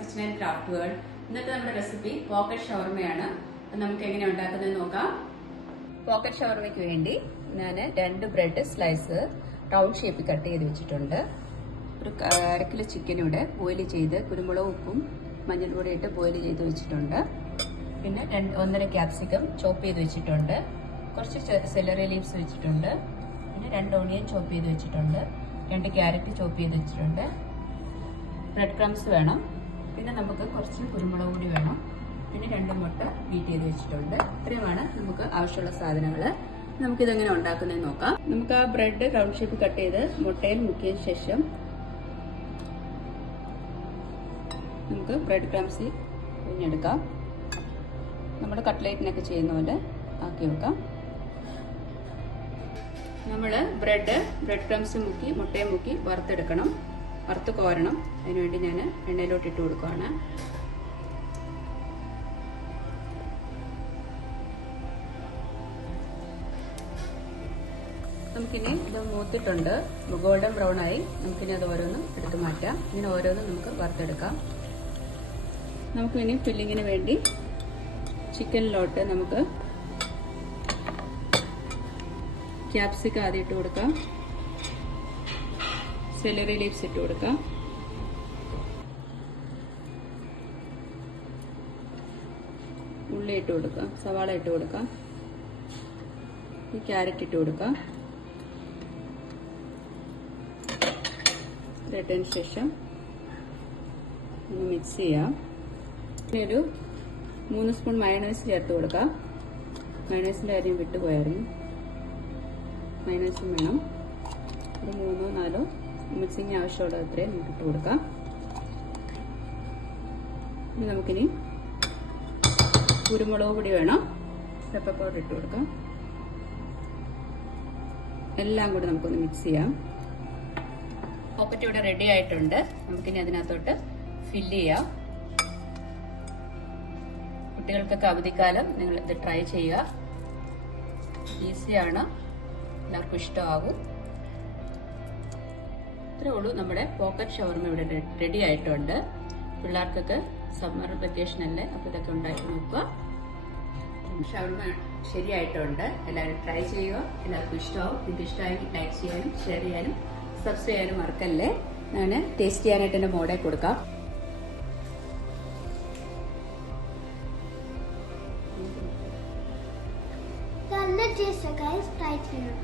വാക്കുകൾ ഇന്നത്തെ നമ്മുടെ റെസിപ്പി പോക്കറ്റ് ഷവർമയാണ് നമുക്ക് എങ്ങനെ ഉണ്ടാക്കുന്നത് നോക്കാം. പോക്കറ്റ് ഷവർമയ്ക്ക് വേണ്ടി ഞാൻ രണ്ട് ബ്രെഡ് സ്ലൈസ് റൗണ്ട് ഷേപ്പിൽ കട്ട് ചെയ്ത് വെച്ചിട്ടുണ്ട്. ഒരു അര കിലോ ചിക്കൻ ബോയിൽ ചെയ്ത് കുരുമുളക് ഉപ്പും മഞ്ഞൾപ്പൊടി ഇട്ട് ബോയിൽ ചെയ്ത് വെച്ചിട്ടുണ്ട്. പിന്നെ രണ്ട് ഒന്നര ക്യാപ്സിക്കം ചോപ്പ് ചെയ്ത് വെച്ചിട്ടുണ്ട്. കുറച്ച് സെലറി ലീവ്സ് വെച്ചിട്ടുണ്ട്. പിന്നെ രണ്ട് ഓണിയൻ ചോപ്പ് ചെയ്ത് വെച്ചിട്ടുണ്ട്. രണ്ട് ക്യാരറ്റ് ചോപ്പ് ചെയ്ത് വെച്ചിട്ടുണ്ട്. ബ്രെഡ് ക്രംസ് വേണം. പിന്നെ നമുക്ക് കുറച്ച് കുരുമുളക് പൊടി വേണം. പിന്നെ രണ്ട് മുട്ട ബീറ്റ് ചെയ്ത് വെച്ചിട്ടുണ്ട്. ഇത്രയുമാണ് നമുക്ക് ആവശ്യമുള്ള സാധനങ്ങൾ നമുക്കിതെങ്ങനെ ഉണ്ടാക്കുന്നത് നോക്കാം. നമുക്ക് ആ ബ്രെഡ് റൗണ്ട് ഷേപ്പ് കട്ട് ചെയ്ത് മുട്ടയിൽ മുക്കിയതിന് ശേഷം നമുക്ക് ബ്രെഡ് ക്രംസ് പിഴിഞ്ഞെടുക്കാം. നമ്മൾ കട്ട്ലേറ്റിനൊക്കെ ചെയ്യുന്ന പോലെ ആക്കി വെക്കാം. നമ്മൾ ബ്രെഡ് ബ്രെഡ് ക്രംസ് മുക്കി മുട്ടയും മുക്കി വറുത്തെടുക്കണം. വറുത്ത് കോരണം. അതിനുവേണ്ടി ഞാൻ എണ്ണയിലോട്ട് ഇട്ട് കൊടുക്കുകയാണ് നമുക്കിനി ഇത് മൂത്തിട്ടുണ്ട്. ഗോൾഡൻ ബ്രൗൺ ആയി. നമുക്കിനി അത് ഓരോന്നും എടുത്ത് മാറ്റാം. ഇങ്ങനെ ഓരോന്നും നമുക്ക് വറുത്തെടുക്കാം. നമുക്കിനി ഫില്ലിങ്ങിന് വേണ്ടി ചിക്കനിലോട്ട് നമുക്ക് ക്യാപ്സിക്കം ആദ്യം ഇട്ട് കൊടുക്കാം. സെലറി ലീവ്സ് ഇട്ട് കൊടുക്കാം. ഉള്ളി ഇട്ട് കൊടുക്കാം. സവാള ഇട്ട് കൊടുക്കാം. ഈ ക്യാരറ്റ് ഇട്ട് കൊടുക്കാം. ഇട്ടതിന് ശേഷം മിക്സ് ചെയ്യാം. ഒരു മൂന്ന് സ്പൂൺ മയണൈസ് ചേർത്ത് കൊടുക്കാം. മയണൈസിന്റെ കാര്യം വിട്ടുപോയായിരുന്നു. മയണൈസും വേണം. ഒരു മൂന്നോ നാലോ മിക്സിങ് ആവശ്യമുള്ള അത്രയും നമുക്ക് ഇട്ട് കൊടുക്കാം. ഇനി നമുക്കിനി കുരുമുളക് പൊടി വേണം. പെപ്പർ പൗഡർ ഇട്ട് കൊടുക്കാം. എല്ലാം കൂടി നമുക്കൊന്ന് മിക്സ് ചെയ്യാം. പോക്കറ്റ് ഇവിടെ റെഡി ആയിട്ടുണ്ട്. നമുക്കിനി അതിനകത്തോട്ട് ഫില്ല് ചെയ്യാം. കുട്ടികൾക്കൊക്കെ അവധിക്കാലം നിങ്ങൾ ഇത് ട്രൈ ചെയ്യുക ഈസിയാണ് എല്ലാവർക്കും ഇഷ്ടമാകും. ഇത്രേ ഉള്ളൂ. നമ്മുടെ പോക്കറ്റ് ഷവർമ ഇവിടെ റെഡി ആയിട്ടുണ്ട്. പിള്ളേർക്കൊക്കെ സമ്മർ വെക്കേഷൻ അല്ലേ? അപ്പോൾ ഇതൊക്കെ ഉണ്ടാക്കി നോക്കുക. ഷവർമ ശരിയായിട്ടുണ്ട്. എല്ലാവരും ട്രൈ ചെയ്യുക. എല്ലാവർക്കും ഇഷ്ടമാവും. നിങ്ങൾക്ക് ഇഷ്ടമായി ലൈക്ക് ചെയ്യാനും ഷെയർ ചെയ്യാനും സബ്സ്ക്രൈബ് ചെയ്യാനും മറക്കല്ലേ? ഞാൻ ടേസ്റ്റ് ചെയ്യാനായിട്ട് എന്റെ മോഡേ കൊടുക്കാം. ട്രൈ ചെയ്യണം